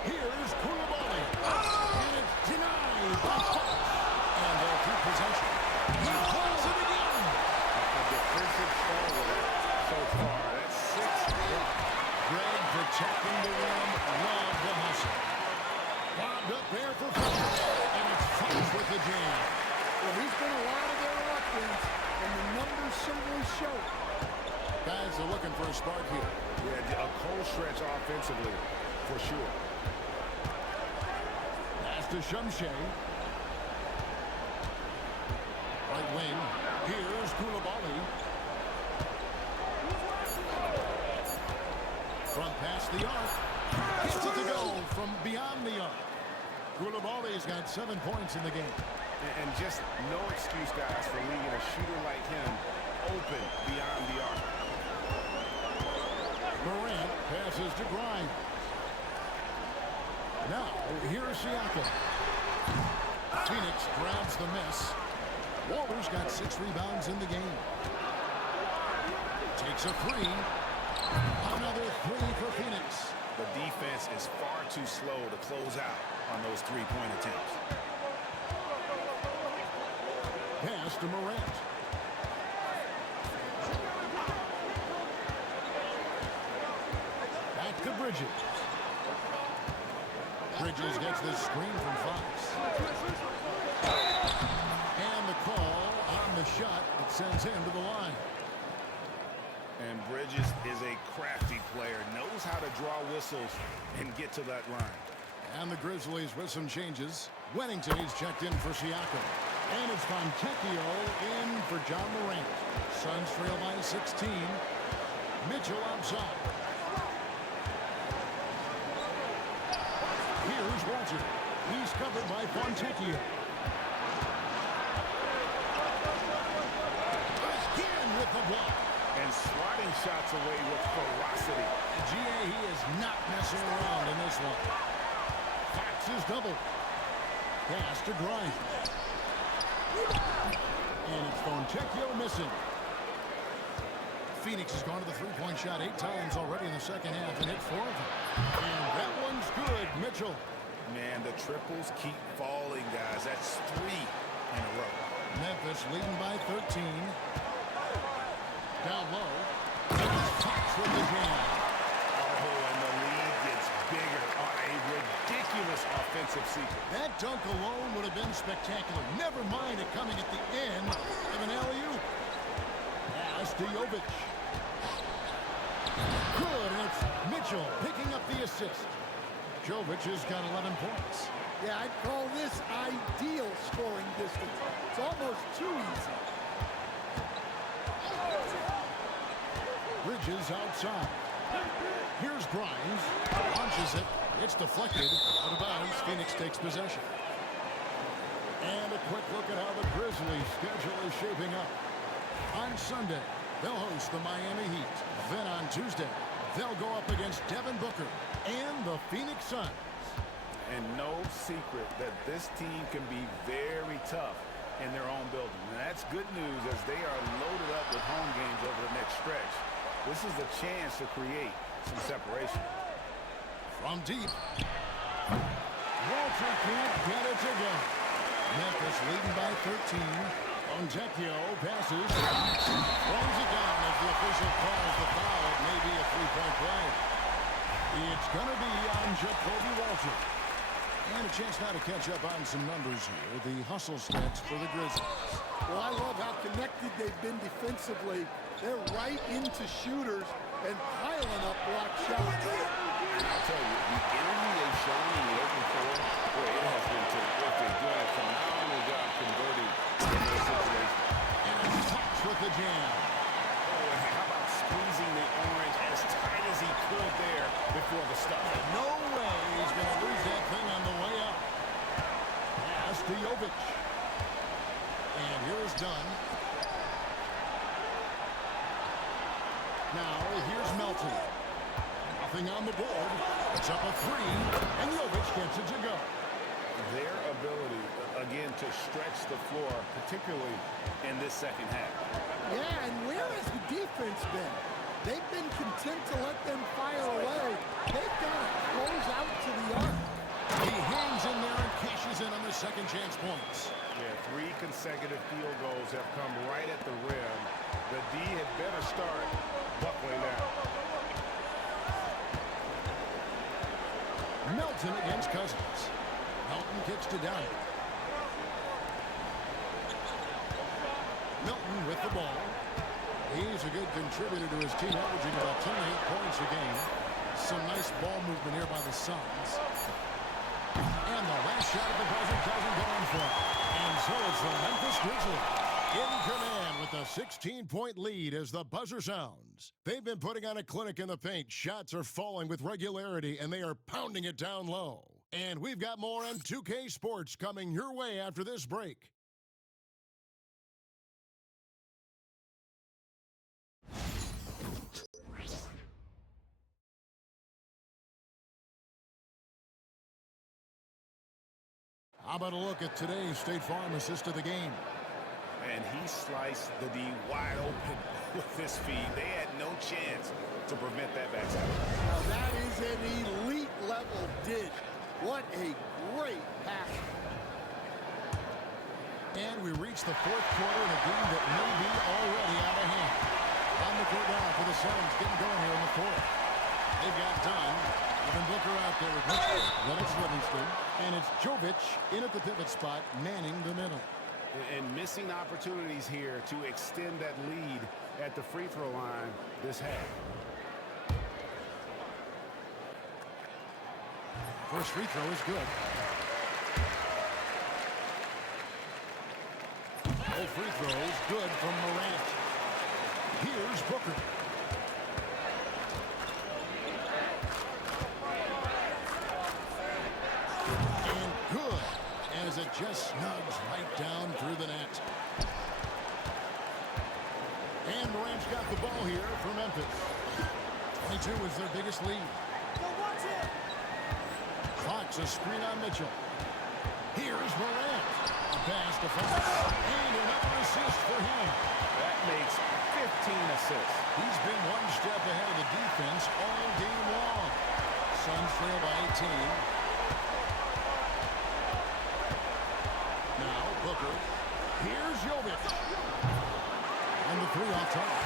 Here's Koulibaly. And it's denied by Fox. And they'll keep possession. He pulls it again. A defensive stalwart so far. That's 6. Greg protecting the rim. Love the hustle. Bobbed up there for Fox. And it's Fox with the jam. Well, he's been a lot of their offense, and the numbers certainly show. Guys are looking for a spark here. Yeah, a cold stretch offensively, for sure. Pass to Shumshay. Right wing. Here's Koulibaly. Front past the arc. Gets it to go from beyond the arc. Koulibaly's got 7 points in the game. And just no excuse, guys, for leaving a shooter like him open beyond the arc. Morant passes to Grimes. Now, here's Siakam. Phoenix grabs the miss. Walter's got 6 rebounds in the game. Takes a 3. Another 3 for Phoenix. The defense is far too slow to close out on those three-point attempts. Pass to Morant. Back to Bridges. Bridges gets the screen from Fox. And the call on the shot that sends him to the line. And Bridges is a crafty player, knows how to draw whistles and get to that line. And the Grizzlies with some changes. Wennington is checked in for Siakam. And it's Fontecchio in for John Morant. Suns trail by 16. Mitchell outside. Here's Walter. He's covered by Fontecchio. Again with the block. And swatting shots away with ferocity. GA, he is not messing around in this one. Fox is double. Pass to Grimes. And it's Fontecchio missing. Phoenix has gone to the three-point shot 8 times already in the second half and hit 4 of them. And that one's good. Mitchell. Man, the triples keep falling, guys. That's 3 in a row. Memphis leading by 13. Down low. Fox with the jam. Oh, and the lead gets bigger on a ridiculous offensive sequence. That dunk alone would have been spectacular. Never mind it coming at the end of an alley-oop. Pass to Jovic. Good, and it's Mitchell picking up the assist. Jovic has got 11 points. Yeah, I'd call this ideal scoring distance. It's almost too easy. Bridges outside. Here's Grimes. Launches it. It's deflected. Out of bounds. Phoenix takes possession. And a quick look at how the Grizzlies' schedule is shaping up. On Sunday, they'll host the Miami Heat. Then on Tuesday, they'll go up against Devin Booker and the Phoenix Suns. And no secret that this team can be very tough in their own building. And that's good news as they are loaded up with home games over the next stretch. This is a chance to create some separation. From deep. Walter can't get it to go. Memphis leading by 13. Fontecchio passes. Throws it down as the official calls the foul. It may be a three-point play. It's going to be on Jacoby Walter. And a chance now to catch up on some numbers here. The hustle stats for the Grizzlies. Well, I love how connected they've been defensively. They're right into shooters and piling up block shots. And I'll tell you, the energy they've shown in the open floor, boy, it has been terrific. Doing a phenomenal job converting in those situations. And it's Fox with the jam. Oh, and how about squeezing the orange as tight as he could there before the stop? No way he's going to lose that thing on the way up. Pass to Jovic. And here's Dunn. Now, here's Melvin. Melton. Nothing on the board. It's up a three, and Jovic gets it to go. Their ability, again, to stretch the floor, particularly in this second half. Yeah, and where has the defense been? They've been content to let them fire away. They've got to close out to the arc. He hangs in there and cashes in on the second chance points. Yeah, 3 consecutive field goals have come right at the rim. The D had better start buckling now. Melton against Cousins. Melton kicks to Downey. Melton with the ball. He's a good contributor to his team, averaging about 10 points a game. Some nice ball movement here by the Suns. And the last shot at the buzzer doesn't go in for it. And so it's the Memphis Grizzlies in command with a 16-point lead as the buzzer sounds. They've been putting on a clinic in the paint. Shots are falling with regularity, and they are pounding it down low. And we've got more on 2K Sports coming your way after this break. How about a look at today's State Farm assist of the game? And he sliced the D wide open with this feed. They had no chance to prevent that backside. Now that is an elite level dish. What a great pass. And we reach the fourth quarter in a game that may be already out of hand. On the court now for the Suns, getting going here in the fourth. They've got Dunn. Even Booker out there with Mitchell. Then it's Livingston. And it's Jovic in at the pivot spot, manning the middle. And missing opportunities here to extend that lead at the free throw line this half. First free throw is good. Both free throws good from Morant. Here's Booker. And good as it just snugs right down through the net. And Morant's got the ball here for Memphis. 22 is their biggest lead. Fox, a screen on Mitchell. Here's Morant. A pass to Fox. And another assist for him. That makes 15 assists. He's been one step ahead of the defense all game long. Suns trail by 18. Now Booker. Here's Jovic. And the three off target.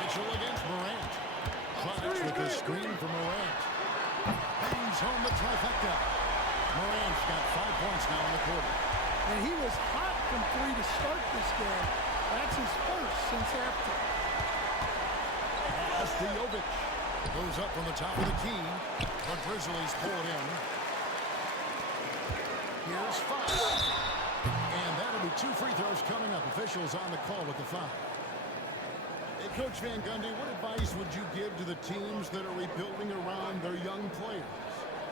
Mitchell against Morant. Fox with the screen for Morant. Bangs home the trifecta. Morant's got 5 points now in the quarter. And he was hot from three to start this game. That's his first since halftime. Pass to Jovic. Goes up on the top of the key. The Grizzlies pull it in. Here's Fox. And that'll be 2 free throws coming up. Officials on the call with the foul. Hey, Coach Van Gundy, what advice would you give to the teams that are rebuilding around their young players?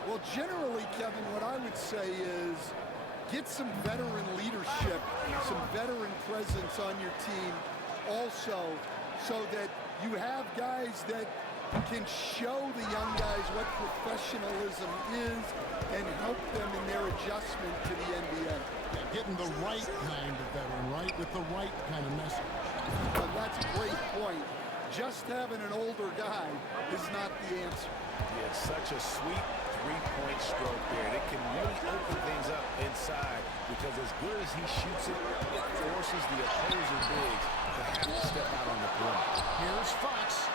Well, generally, Kevin, what I would say is get some veteran leadership, some veteran presence on your team also, so that you have guys that can show the young guys what professionalism is and help them in their adjustment to the NBA. Yeah, getting the right kind of veteran, right? With the right kind of message. Well, that's a great point. Just having an older guy is not the answer. Yeah, it's such a sweet three-point stroke there. It can really open things up inside because as good as he shoots it, it forces the opposing bigs to have to step out on the floor. Here's Fox.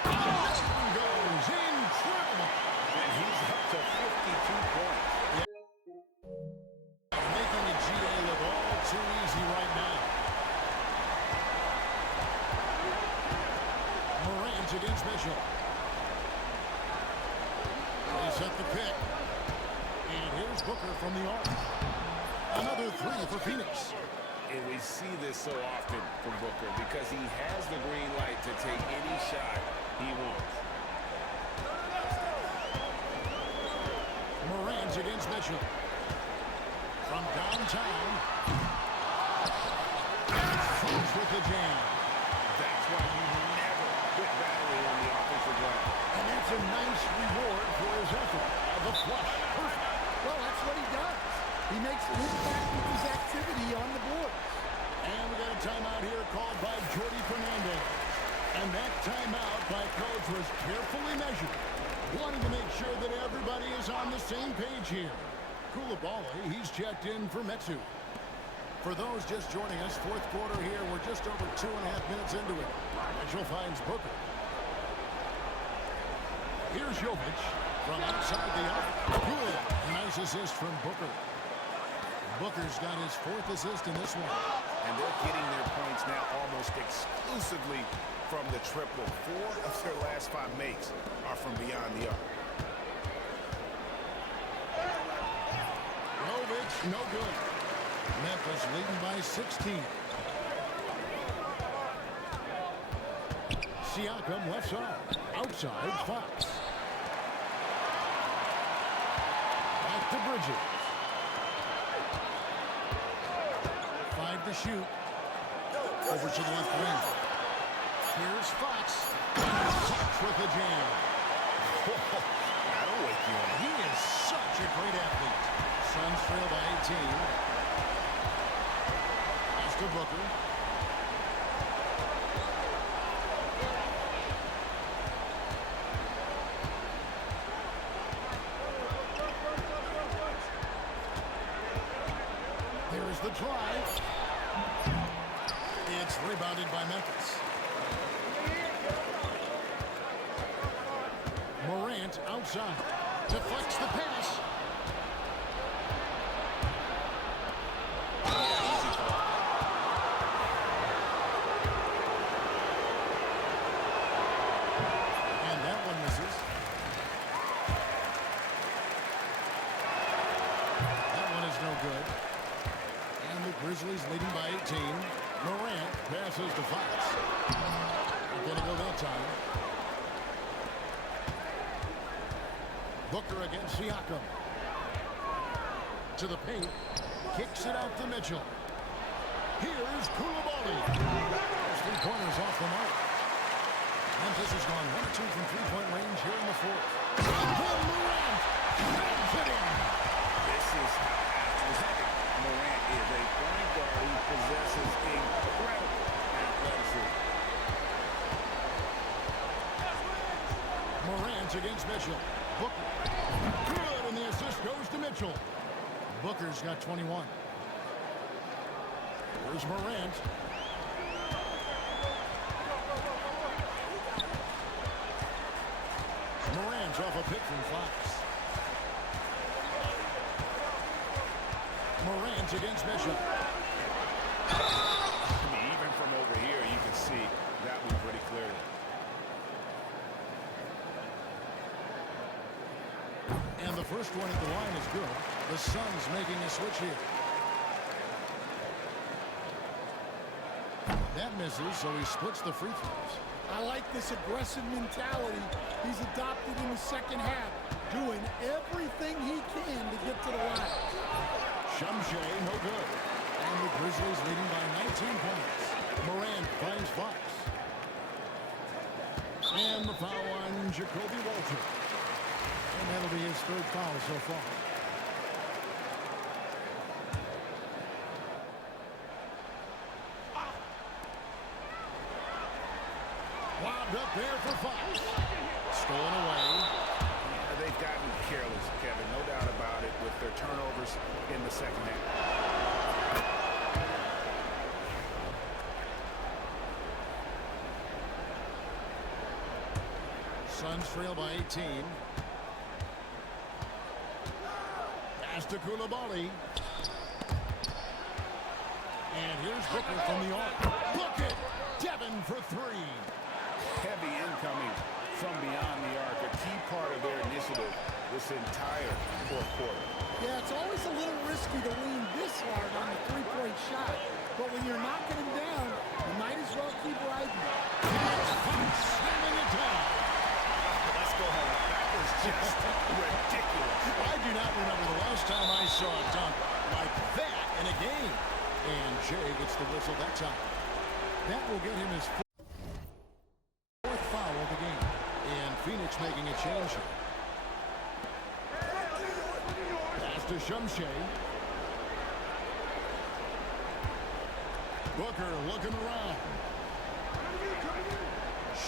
And goes incredible. And he's up to 52 points. Making the GA look all too easy right now. Morant against Mitchell. They set the pick. And here's Booker from the arc. Another three for Phoenix. And we see this so often from Booker because he has the green light to take any shot he wants. Morant against Mitchell. From downtown. Fox with the jam. Jordy Fernandez. And that timeout by coach was carefully measured, wanting to make sure that everybody is on the same page here. Koulibaly, he's checked in for Metsu. For those just joining us, fourth quarter here, we're just over 2.5 minutes into it. Mitchell finds Booker. Here's Jovic from outside the arc. Good. Nice assist from Booker. Booker's got his 4th assist in this one. And they're getting their points now almost exclusively from the triple. 4 of their last 5 makes are from beyond the arc. Jovic, no good. Memphis leading by 16. Siakam left side. Outside, Fox. Back to Bridges. 5 to shoot. Over to the left wing. Here's Fox. Touch with the jam. That'll wake you up. He is such a great athlete. Suns trail by 18. Pass to Booker. Here's the drive. It's rebounded by Memphis. Morant outside. Deflects the pass. And that one misses. That one is no good. And the Grizzlies leading by 18. Morant passes to Fox. Not going to go that time. Booker against Siakam. To the paint. Kicks it out to Mitchell. Here's Koulibaly. Those 3 pointers off the mark. Memphis has gone 1 or 2 from 3-point range here in the 4th. Morant grabs it in. This is athletic. Morant is a point guard who possesses incredible athleticism. Morant against Mitchell. Booker. Good, and the assist goes to Mitchell. Booker's got 21. Here's Morant. Morant's off a pick from Fox. Morant against Mitchell. I mean, even from over here, you can see that one pretty clearly. And the first one at the line is good. The Suns making a switch here. That misses, so he splits the free throws. I like this aggressive mentality he's adopted in the second half, doing everything he can to get to the line. Shumshay, no good. And the Grizzlies leading by 19 points. Morant finds Fox. And the foul on Jacoby Walter. And that'll be his 3rd foul so far. Lobbed up there for Fox. Stolen away. Yeah, they've gotten careless, Kevin, no doubt about it, with their turnovers in the second half. Suns trail by 18. Pass to Koulibaly. And here's Booker from the arc. Book it! Devin for 3. Heavy incoming from beyond the arc, a key part of their initiative this entire 4th quarter. Yeah, it's always a little risky to lean this hard on the 3-point shot. But when you're knocking him down, you might as well keep riding. Slamming it down. Let's go home. That was just ridiculous. I do not remember the last time I saw a dunk like that in a game. And Jay gets the whistle that time. That will get him his 4th foul of the game. And Phoenix making a change here. Pass to Shumshay. Booker looking around.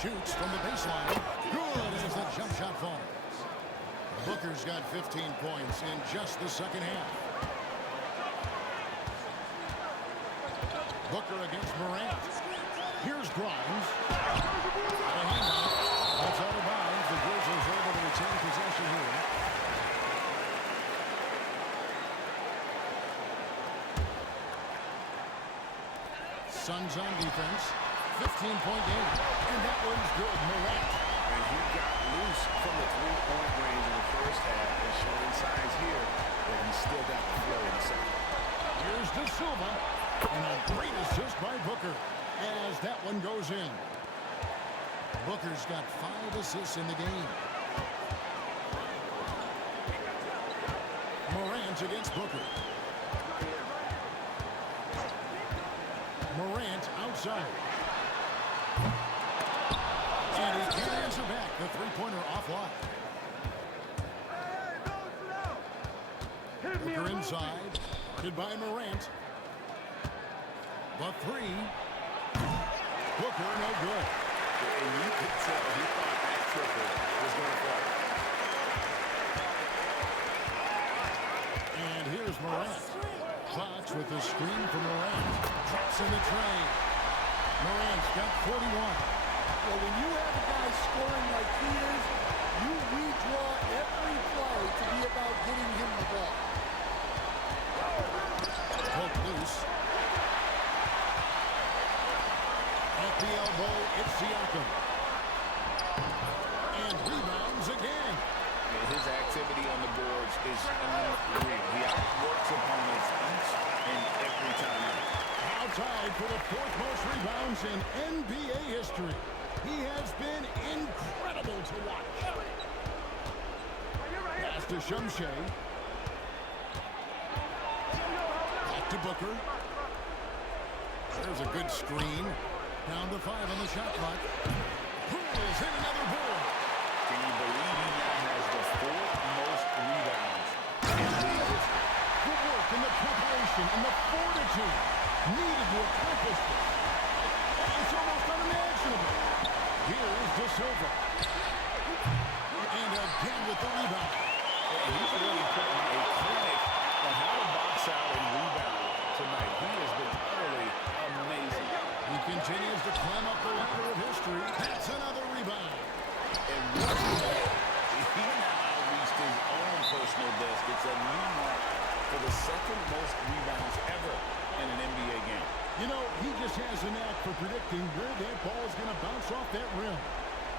Shoots from the baseline. Good as the jump shot falls. Booker's got 15 points in just the second half. Booker against Morant. Here's Grimes. Got a hand on it. That's out of bounds. The Grizzlies able to retain possession here. Suns on defense. 15-point game. And that one's good. Morant. And he got loose from the three-point range in the first half and showing signs here that he's still got the flow in the second. Here's De Silva. And a great assist by Booker as that one goes in. Booker's got 5 assists in the game. Morant against Booker. Morant outside. And he can't answer back. The three-pointer offline. Booker inside. Guarded by Morant. The three. Booker no good. And you could tell he thought that triple was going to fall. And here's Morant. Fox with the screen from Morant. Drops in the tray. Morant's got 41. Well, when you have a guy scoring like he is, you redraw every play to be about getting him the ball. Poke loose. At the elbow, it's Siakam. And rebounds again. His activity on the boards is unreal. He outworks opponents each and every time. Now tied for the 4th most rebounds in NBA history. He has been incredible to watch. Pass to Shumshay. Back to Booker. There's a good screen. Down to 5 on the shot clock. Pulls in another board. Can you believe he now has the 4th most rebounds in league history? The work and the preparation and the fortitude needed to accomplish this. It's almost unimaginable. Here is De Silva. And again with the rebound. He's really put on a clinic on how to box out and rebound tonight. He has been utterly amazing. He continues to climb up the ladder of history. That's another rebound. And once again, he now reached his own personal best. It's a new mark for the 2nd most rebounds ever in an NBA game. You know, he just has a knack for predicting where that ball is going to bounce off that rim.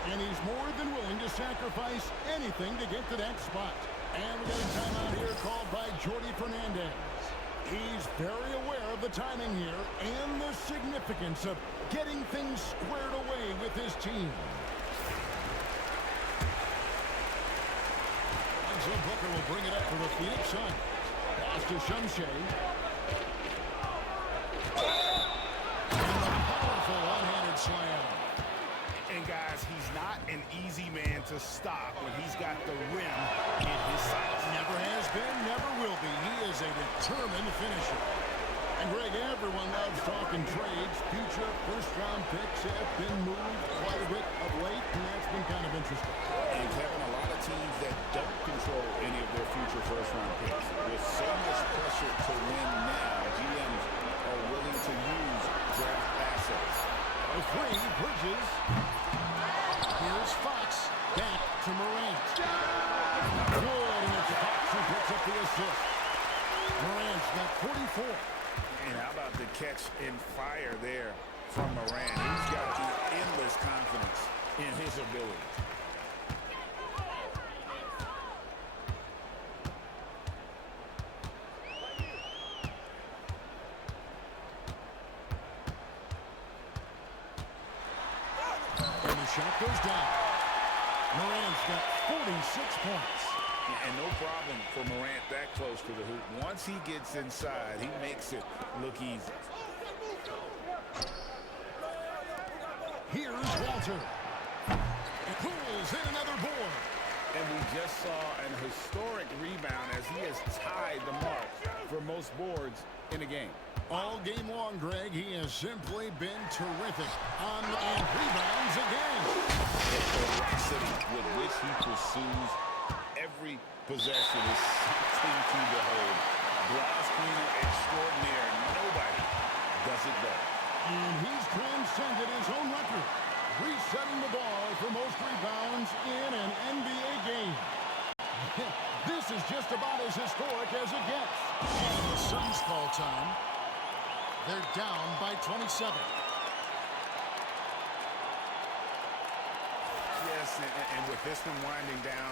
And he's more than willing to sacrifice anything to get to that spot. And we got a timeout here called by Jordi Fernandez. He's very aware of the timing here and the significance of getting things squared away with his team. And so Booker will bring it up for the Phoenix Suns. Pass to Shumshay. And a powerful one-handed slam. And guys, he's not an easy man to stop when he's got the rim in his sights. Never has been, never will be. He is a determined finisher. And Greg, everyone loves talking trades. Future first-round picks have been moved quite a bit of late, and that's been kind of interesting. And Kevin, a lot of teams that don't control any of their future first-round picks. With so much pressure to win now, GMs are willing to use draft assets. A three, Bridges. Here's Fox. Back to Morant. Good, and it's Fox who picks up the assist. Morant's got 44. And how about the catch and fire there from Morant? He's got the endless confidence in his ability. And the shot goes down. Morant's got 46 points. And no problem for Morant that close to the hoop. Once he gets inside, he makes it look easy. Here's Walter. And pulls in another board. And we just saw an historic rebound as he has tied the mark for most boards in a game. All game long, Greg, he has simply been terrific on and rebounds again. The ferocity with which he pursues every possession is something to behold. Glass cleaner extraordinaire. Nobody does it better. And he's transcended his own record, resetting the bar for most rebounds in an NBA game. This is just about as historic as it gets. And the Suns call time. They're down by 27. Yes, and with this one winding down,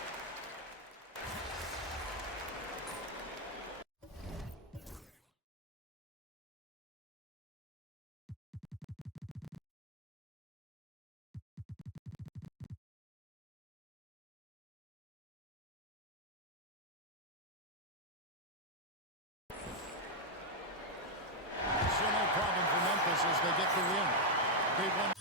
So no problem for Memphis as they get the win. They won.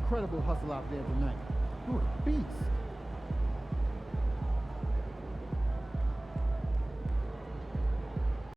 Incredible hustle out there tonight. You're a beast.